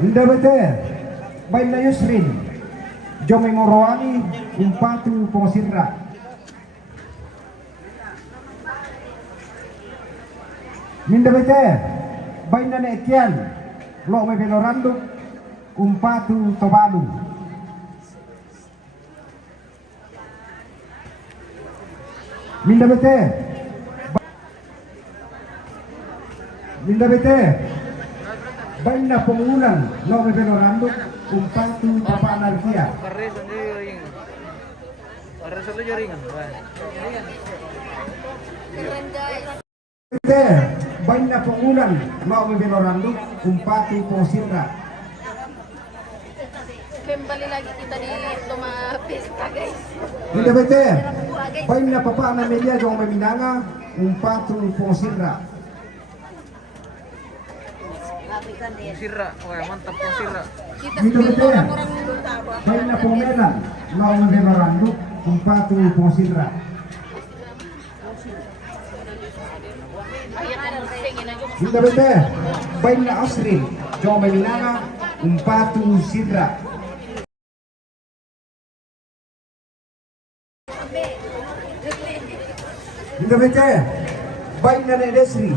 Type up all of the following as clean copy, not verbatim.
Indah betul. Baik na Yusrin. Jomay Morowani. Umpatu Pongosirra. Minda betul. Baik na Ekian. Lo may Belorando. Umpatu Tobalu. Minda betul. Minda betul. Baik na Pengulan. Lo may Belorando. Umpatu Papa Anarkia. Baik na Pengulan. Lo may Belorando. Umpatu Pongosirra. Kembali lagi kita di Loma Pesta, guys. Minda betul. Baik na Papa Anamelia Jong Meminanga. Umpatu Pongosirra. Sirra, wah mantap pong sirra. Kita Minda sebagai betul. orang-orang duta, Baik na Pomelan. Lo may Belorando. Umpatu Pongosirra. Minda betul. Baik na Asrin. Jong Meminanga. Umpatu Sidra. Minda betul. Baik na Desri.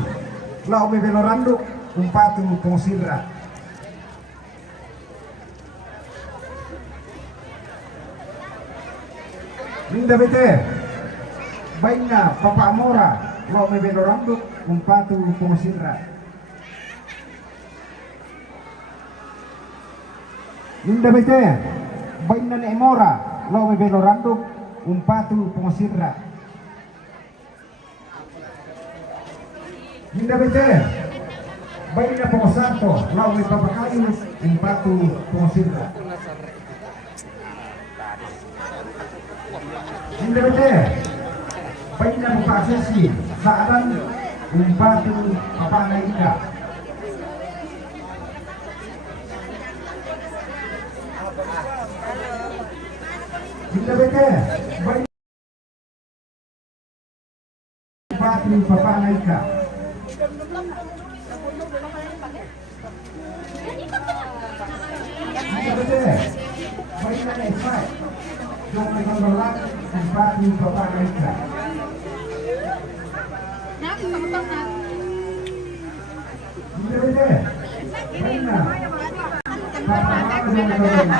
Lao may Belorando. Umpatu Pongosirra. Minda betul. Baik na Papa Amora. Lao may Belorando. Umpatu Pongosirra. Minda betul. Baik na Emora. Lao may Belorando. Umpatu Pongosirra. Minda betul. Baik na Pongosanto. Lao may Papakayo. Umpatu Pongosirra. Minda betul. Baik na Papa Asesi. Saaran. Umpatu Papa Naika. Minda betul. Baik Umpatu Papa Naika. Minda betul. Baik na Esai. Jom may kontrolan. Umpatu Papa Naika. Minda betul. Baik na Papa Mama Jom may kontrolan.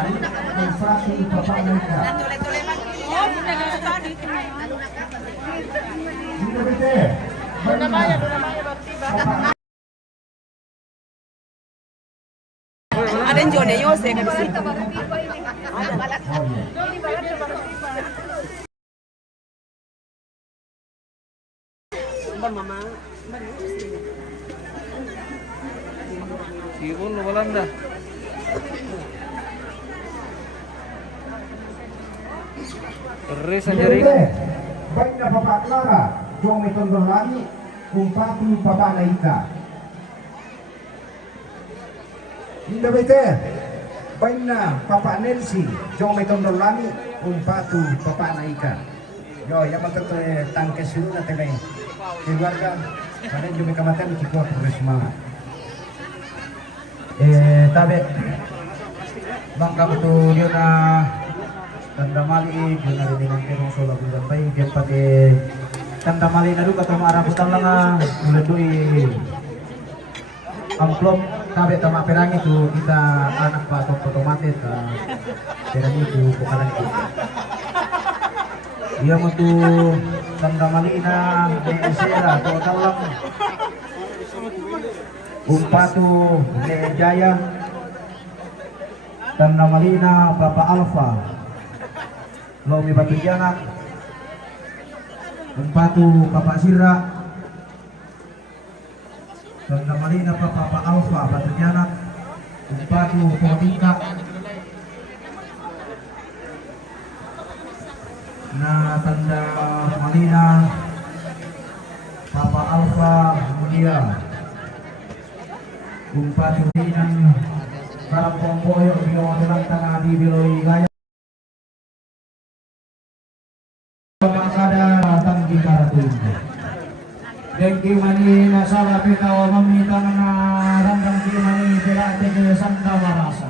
Umpatu Papa Naika. Minda betul. Baik na Ada yang jual yo saya kan sih. Mama. Sipon lo Belanda. Terus jaring. Baik na Papa Clara, Jong may Tondolani, Umpatu Papa Naika. Minda betul. Baik na Papa Nelsi, Jong may Tondolani, Umpatu Papa Naika. Yo, yang betul tangkes dulu nanti nih. Keluarga, kalian juga kamatan kita terus semangat. Tabe, bang kamu tuh dia na tanda mali dengan dengan kerong sola bulan bayi dia pakai tanda mali nadu kata marah putar langa meledui amplop tabe tama perang itu kita anak patok otomatis perang itu bukan itu dia mau tuh tanda mali na esera total lang umpatu le jaya tanda mali na Papa Alpha Lomi Batu Janak, Umpatu Papa Sirra, tanda malina Papa Alpha Batu Janak, Umpatu Potika, na tanda malina Papa Alpha Mulia, Umpatu Dinang Barang Pongkoyo Biong Tulang Tengah di Biloi Gaya. Dengki mani nasala pitawa mamita na randang kimani Pilate ke Santa Marasa.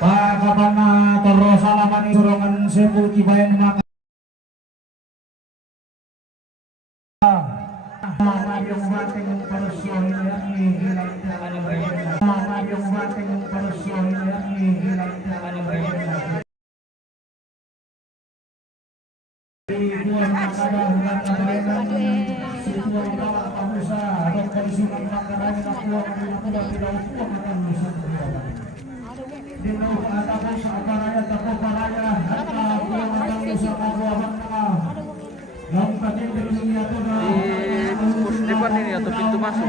Pakapana terus alaman surongan sepu tibayan maka. Yung bating persyon yan hihilang yung bating persyon yan hihilang buwan na kadahulan na bayan situang bawang pamusa atau konsumen makanan na kuwang pinapula pinaupuang ang lusang dino atapos aparaya tapo paraya at kuwang ang lusang kabuahan na yang pating dunia itu Pos depan ini atau pintu masuk.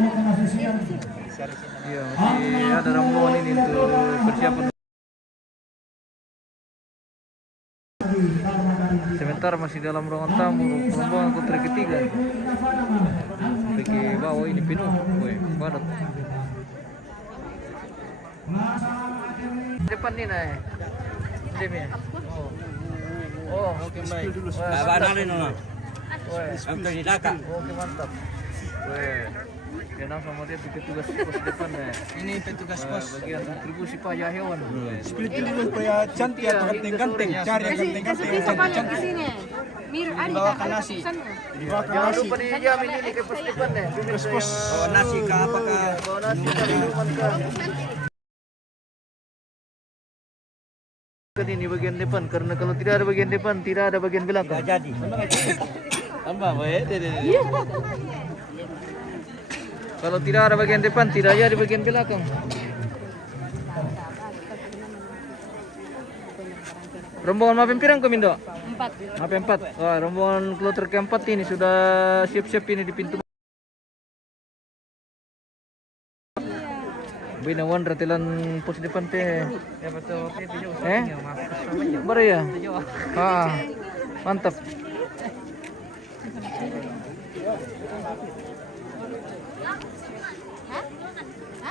Iya, masih ada rombongan ini untuk persiapan. Sementara masih dalam ruangan tamu, rombongan kloter ketiga. Pergi bawah ini penuh, woi, padat. Depan ini naik, demnya. Oh, oke baik. Kabarin dulu. Woi, Sampai di Dhaka. oke mantap. Woi, kenal sama dia petugas pos depan ya. Ini petugas pos. Bagian distribusi pajak hewan. Seperti dulu supaya cantik atau ganteng-ganteng. Cari yang ganteng-ganteng. Di sini. Mir, ada Bawakan nasi. Jangan lupa dijamin ini ke pos depan ya. Pos. Bawa nasi ke apakah? Bawa nasi ke minuman ke. Ini bagian depan karena kalau tidak ada bagian depan tidak ada bagian belakang. Tidak jadi. Tambah baik. Kalau tidak ada bagian depan tidak ada di bagian belakang. Rombongan Mapem pirang Komindo? 4. Mapem 4. Wah, rombongan kloter keempat ini sudah siap-siap ini di pintu. Bina wan ratilan pos depan teh. Ya betul. Baru ya? Ah, mantap.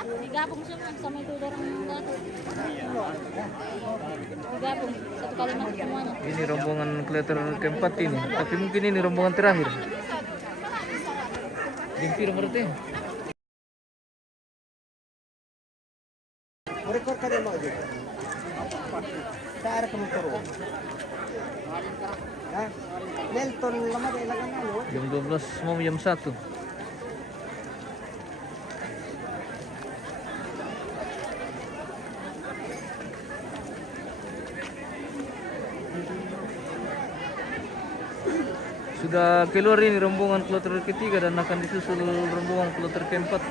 Digabung semua sama itu orang atas. Digabung satu kalimat semuanya. Ini rombongan kloter keempat ini. Tapi mungkin ini rombongan terakhir. Dimpi nomor teh. Rekor kada mau je. Cara kamu turun. Ya. Nelton lama dia lagan anu. Jam 12 mau jam 1. Sudah keluar ini rombongan kloter ketiga dan akan disusul rombongan kloter keempat.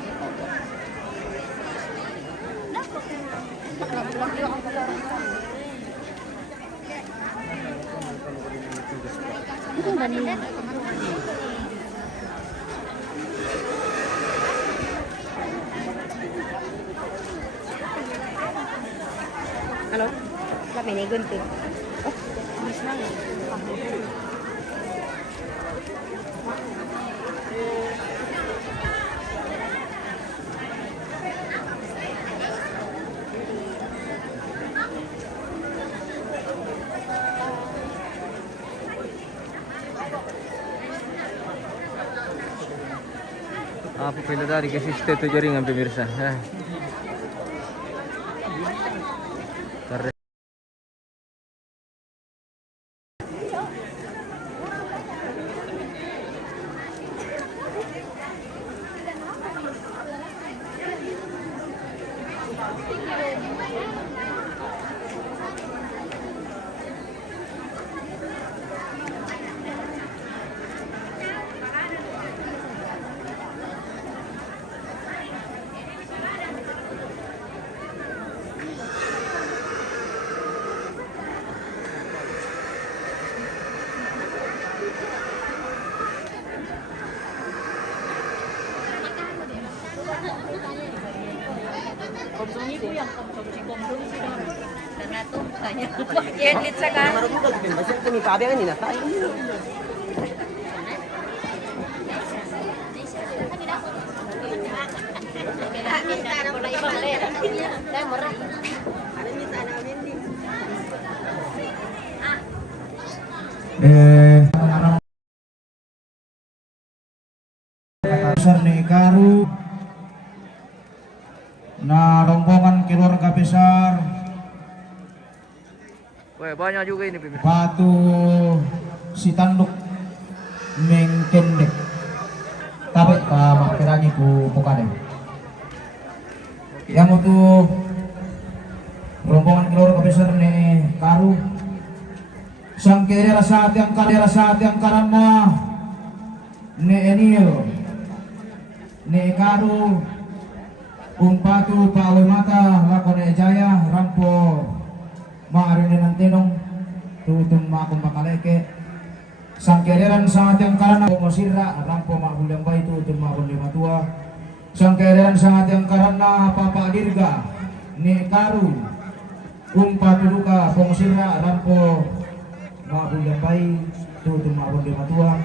Halo, kami ini gunting. Oh, habis mana? Apa pila dari ke sistem itu jaringan pemirsa. Karena Konsumsi itu yang konsumsi karena tuh saya yang sekarang Masih kami kabe ini na tayo. Besar ni Karu na Kabesar Wah, banyak juga ini pemirsa. Batu Sitanduk Mengkendek tapi makirangi ku Mukadem yang untuk rombongan keluarga besar nih Karu sang kiri saat yang karena ne Enil ne Karu Umpatu Pawe Mata Lakone Jaya Rampo Maarin ng tinong tutong makong makaleke sang kederan sa ating karana masira rampo mahulang bay tutong makong limatua sang kederan sa ating karana papadirga ni Karu umpatuluka pungsira rampo mahulang bay tutong makong limatua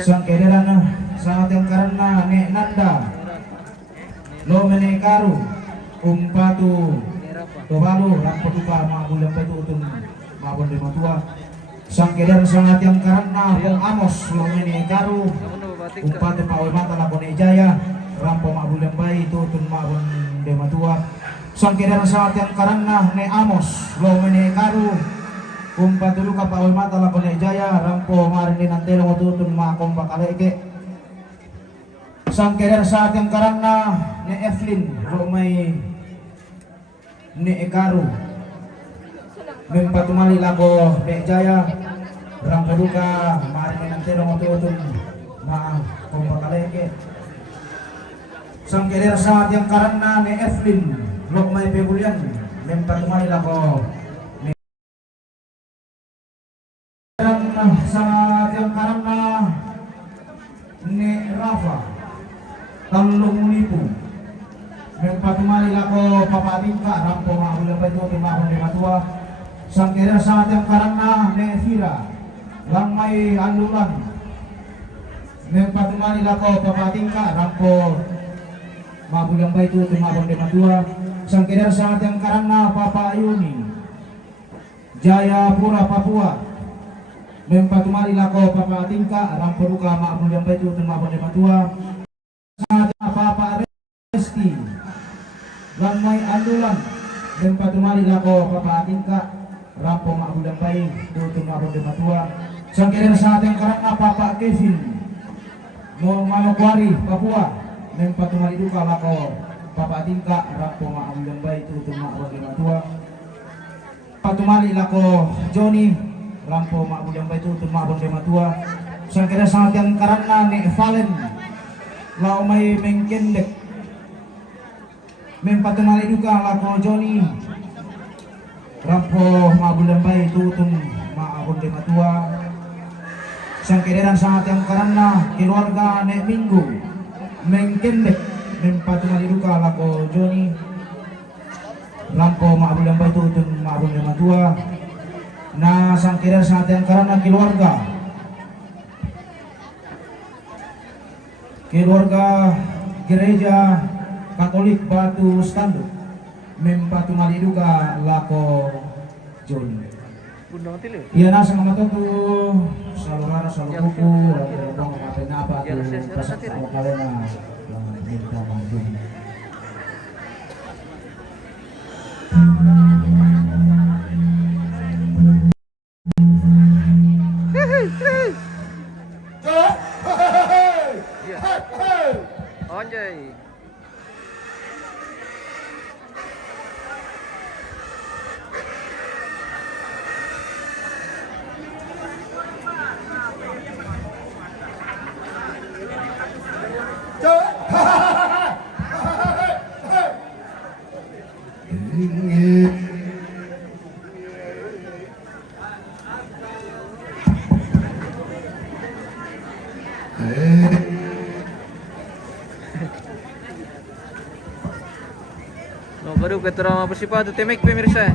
sang kederan sa ating karana ni Nanda Lomene Karu umpatu Tuvalu rampo duka mabulang pa tutong mabon di matua sang keder sangat yang karena Pong Amos Lomene Karu umpatu Pawe Mata Lakone Jaya rampo mabulang pa tutong mabon di matua sang keder sangat yang karena ne Amos Lomene Karu umpatu duka Pawe Mata Lakone Jaya rampo marin din ang telong tutong makong bakaleke sang keder sangat yang karena ne Eflin Lomay ni Ekaru mempatumali lago Dek Jaya Rampoduka marin ng terong ututun na kumpakaleke sang keder saat yang karena ni Eflin Lokmay Pebulian mempatumali lago ni saat yang karena ni Rafa Talung Lipu Patumali lako papatingka rampo mahulang pa ito timahon ni Matua sang kira sa ating karana ni Fira lang may alulan patumali lako papatingka rampo mahulang pa ito timahon ni Matua sang kira sa ating karana Papa Ayuni Jayapura Papua patumali lako papatingka rampo duka mahulang pa ito timahon ni Matua sa ating Papa Resti Lamay Andulan dan patumali lako papaatin ka rampo mahulang bay tutong mabon di matua sang kira sa ating karana Papa Kevin mo Manokwari Papua dan patumali duka lako papaatin ka rampo mahulang bay tutong mabon di matua patumali lako Johnny rampo mahulang bay tutong mabon di matua sang kira sa ating karana ni Valen lao may mengkendek mempatumali duka lako Johnny rampo mabulan bay tutong maabon di matua sang kederan sangat yang karena keluarga ne Minggu mengkendek mempatumali duka lako Johnny rampo mabulan bay tutong maabon di matua na sang kederan sangat yang karena keluarga gereja Katolik Batu Standuk mempatumali duka lako John. Iya nasa mga matuto salurara salukuku bang apa tu kasak sama kalena minta maju. Anjay. No, baru keterangan bersifat itu temik pemirsa.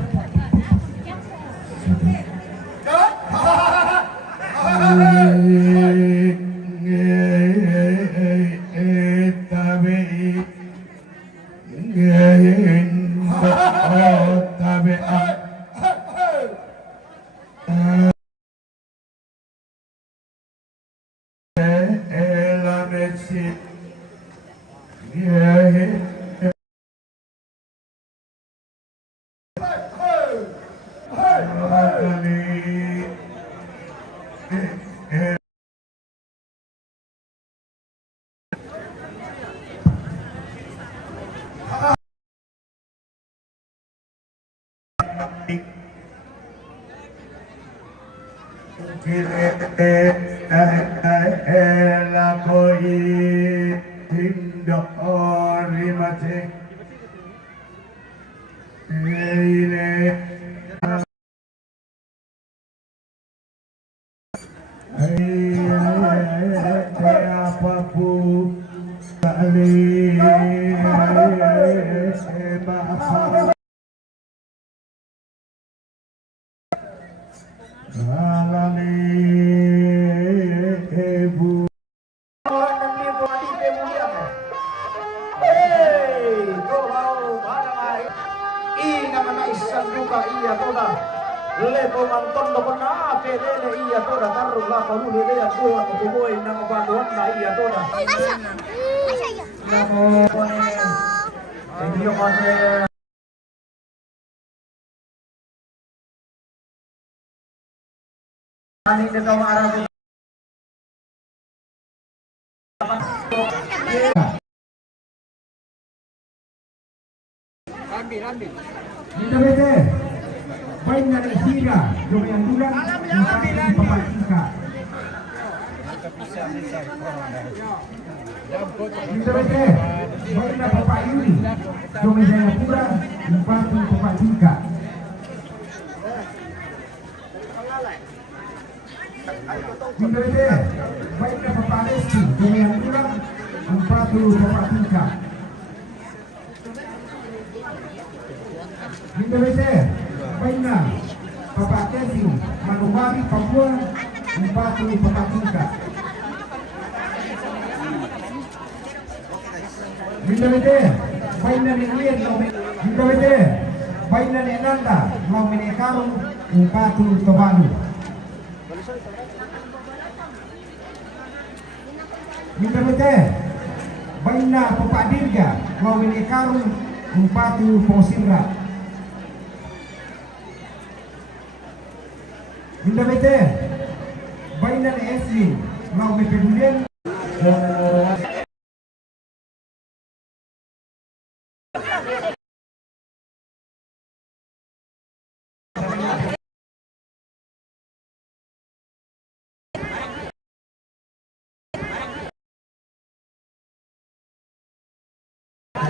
Lepo manton do kena kelele iya toda tarung la kamu lele ya kuat ko boy nang bantuan na iya toda. Namo Enyo kone ani de kawara Randy. Kita bete. Baik dari Hira, yang bulan Bapak Ika. Kita bete. Baik dari Bapak Yuri, yang pura membantu Bapak Ika. Kita bete. Baik dari Bapak Lesti, yang bulan membantu Bapak Ika. Kita bete. Baiklah, Bapak Kevin, Manubari, Papua, Bupati Bapak Tingka. Bintawete, baiklah Nian, Bintawete, baiklah Nanda, mau menekarung Bupati Tobalu. Bintawete, baiklah Bapak Dirga, mau menekarung Bupati Posindra. Minta bete, baina ni Esli, mau berpedulian.